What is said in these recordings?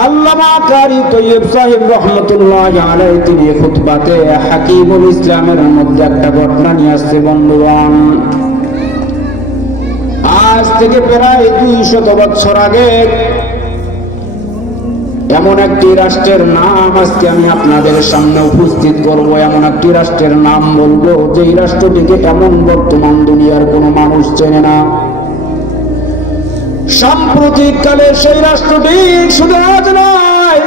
আল্লামা কারি তৈয়ব সাহেব রহমতুল্লাহ আলাইহি তিনি খুতবাতে হাকিমুল ইসলামের মধ্যে একটা ঘটনা নিয়ে আসছে বন্ধুগণ। আজ থেকে প্রায় 200 বছর আগে এমন একটি রাষ্ট্রের নাম আজকে আমি আপনাদের সামনে উপস্থিত করব। এমন একটি রাষ্ট্রের নাম বলবো যেই রাষ্ট্রটিকে এমন বর্তমান দুনিয়ার কোনো মানুষ চেনে না। সাম্প্রতিক কালে সেই রাষ্ট্রটি শুধু আজ নয়,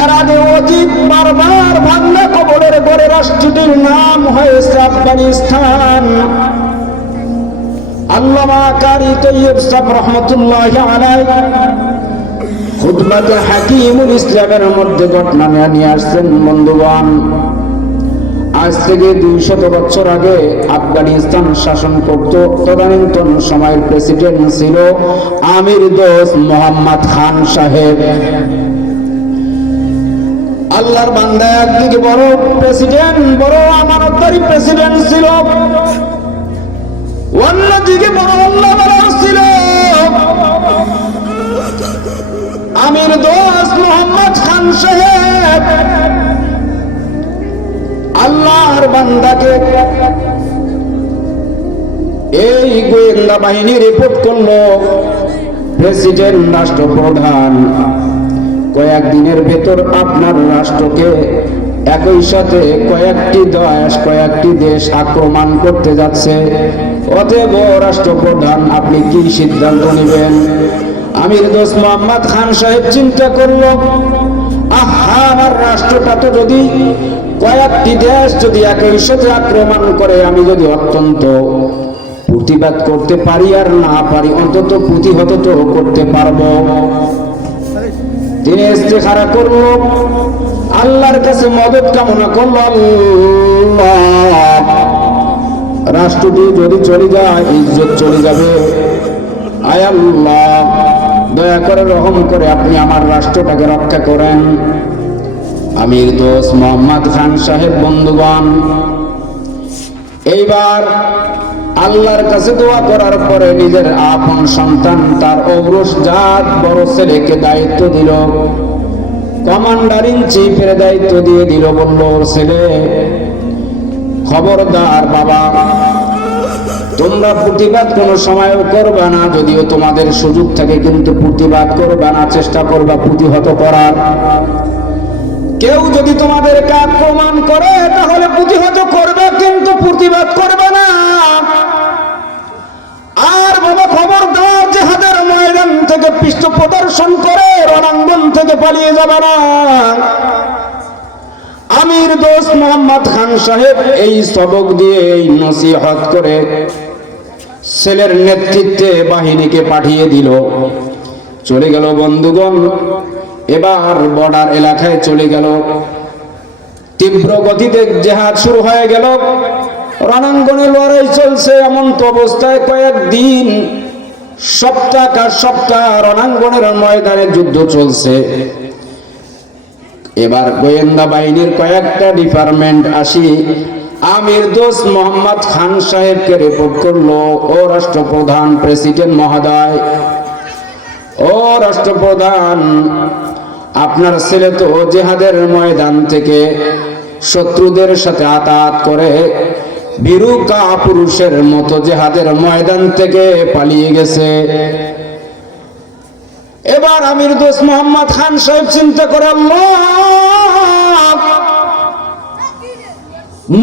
এর আগে অতীত বারবার ভাঙা কবরের গড়ে রাষ্ট্রটির নাম হয়েছে আফগানিস্তান। আল্লামা কারি তৈয়ব সাহেব রহমতুল্লাহ আলাইহি খুতবাতে হাকিমুল ইসলামের মধ্যে ঘটনা নিয়ে আসছেন বন্ধুগণ। আজ থেকে 200 বছর আগে আফগানিস্তান শাসন করত তদানীন্তন সময়ের প্রেসিডেন্ট ছিল আমির দোস্ত মোহাম্মদ খান সাহেব। আল্লাহর বান্দা একদিকে বড় প্রেসিডেন্ট, বড় আমানতদারি প্রেসিডেন্ট ছিল, অন্যদিকে বড় আল্লাহওয়ালা ছিল আমির দোস্ত মোহাম্মদ খান সাহেব। আল্লাহর বান্দাকে এই গোয়েন্দা বাহিনী রিপোর্ট করলো, প্রেসিডেন্ট রাষ্ট্রপ্রধান কয়েকদিনের ভেতর আপনার রাষ্ট্রকে একই সাথে কয়েকটি দেশ আক্রমণ করতে যাচ্ছে, অতএব রাষ্ট্রপ্রধান আপনি কি সিদ্ধান্ত নেবেন? আমির দোস্ত মোহাম্মদ খান সাহেব চিন্তা করলো, আমার রাষ্ট্রটা তো যদি কয়েকটি দেশ যদি একই সাথে আক্রমণ করে, আমি যদি অত্যন্ত প্রতিবাদ করতে পারি আর না পারি, অন্তত প্রতিহত তো করতে পারবো। তিনি ইস্তেখারা করলো, আল্লাহর কাছে মদদ কামনা করলো, আল্লাহ রাষ্ট্রটি যদি চলে যায় ইজ্জত চলে যাবে, আয় আল্লাহ দয়া করে রহম করে আপনি আমার রাষ্ট্রটাকে রক্ষা করেন। আমির দোস্ত মোহাম্মদ খান সাহেব বন্ধুগণ এইবার আল্লাহর কাছে দোয়া করার পরে নিজের আপন সন্তান তার ঔরসজাত বড় ছেলেকে দায়িত্ব দিল, কমান্ডার ইন চিফের দায়িত্ব দিয়ে দিল। বলল, ছেলে খবরদার বাবা, তোমরা প্রতিবাদ কোনো সময়ও করবা না, যদিও তোমাদের সুযোগ থাকে, কিন্তু প্রতিবাদ করবা না, চেষ্টা করবা প্রতিহত করার। কেউ যদি তোমাদেরকে আক্রমণ করে তাহলে প্রতিহত করবে, কিন্তু প্রতিবাদ করবে না। আর বাবা খবরদার জিহাদের ময়দান থেকে পৃষ্ঠ প্রদর্শন করে রণাঙ্গন থেকে পালিয়ে যাবে না। আমির দোস্ত মোহাম্মদ খান সাহেব এই সবক দিয়ে, এই নসিহত করে ছেলের নেতৃত্বে বাহিনীকে পাঠিয়ে দিল। চলে গেল বন্ধুগণ, এবার বর্ডার এলাকায় চলে গেল, তীব্র গতিতে জিহাদ শুরু হয়ে গেল, রণাঙ্গনে লড়াই চলছে। এমন তো অবস্থায় কয়েকদিন সপ্তাহ রণাঙ্গনের ময়দানে যুদ্ধ চলছে। এবার গোয়েন্দা বাহিনীর কয়েকটা ডিপার্টমেন্ট আসি আমির দোস্ত মোহাম্মদ খান সাহেবকে রিপোর্ট করলো, ও রাষ্ট্রপ্রধান প্রেসিডেন্ট মহোদয়, ও রাষ্ট্রপ্রধান, আপনার ছেলে তো জিহাদের ময়দান থেকে শত্রুদের সাথে আতাত করে বীরু কাপুরুষের মতো জিহাদের ময়দান থেকে পালিয়ে গেছে। এবার আমির দোস্ত মোহাম্মদ খান সাহেব চিন্তা করে,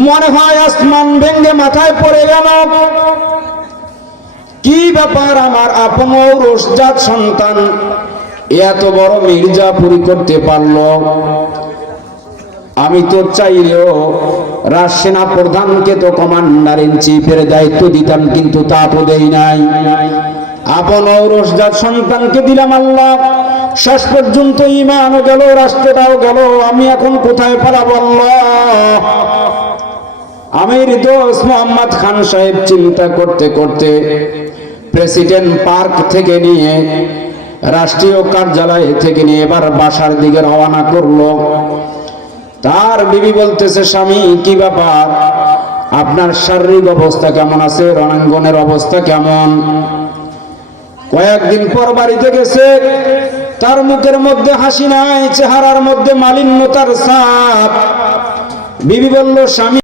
মনে হয় আসমান ভেঙ্গে মাথায় পড়ে গেল। কি ব্যাপার, আমার আপন ঔরসজাত সন্তান এত বড় মির্জাপুরি করতে পারলো? আমি তো চাইলেও রাজসেনা প্রধানকে তো কমান্ডার ইন চিফের দায়িত্ব দিতাম, কিন্তু তা তো দেই নাই। আপন ঔরসজাত সন্তানকে দিলাম আল্লাহ, শেষ পর্যন্ত ঈমানও গেল, রাষ্ট্রটাও গেল, আমি এখন কোথায় পালাবো আল্লাহ? আমির দোস্ত মোহাম্মদ খান সাহেব চিন্তা করতে করতে প্রেসিডেন্ট পার্ক থেকে নিয়ে, রাষ্ট্রীয় কার্যালয় থেকে নিয়ে এবার বাসার দিকে রওনা করলো। তার বিবি বলতেছে, স্বামী কি ব্যাপার, আপনার শারীরিক অবস্থা কেমন আছে, রণাঙ্গনের অবস্থা কেমন? কয়েকদিন পর বাড়িতে গেছে, তার মুখের মধ্যে হাসি নাই, চেহারার মধ্যে মালিন্যতার ছাপ। বিবি বলল, স্বামী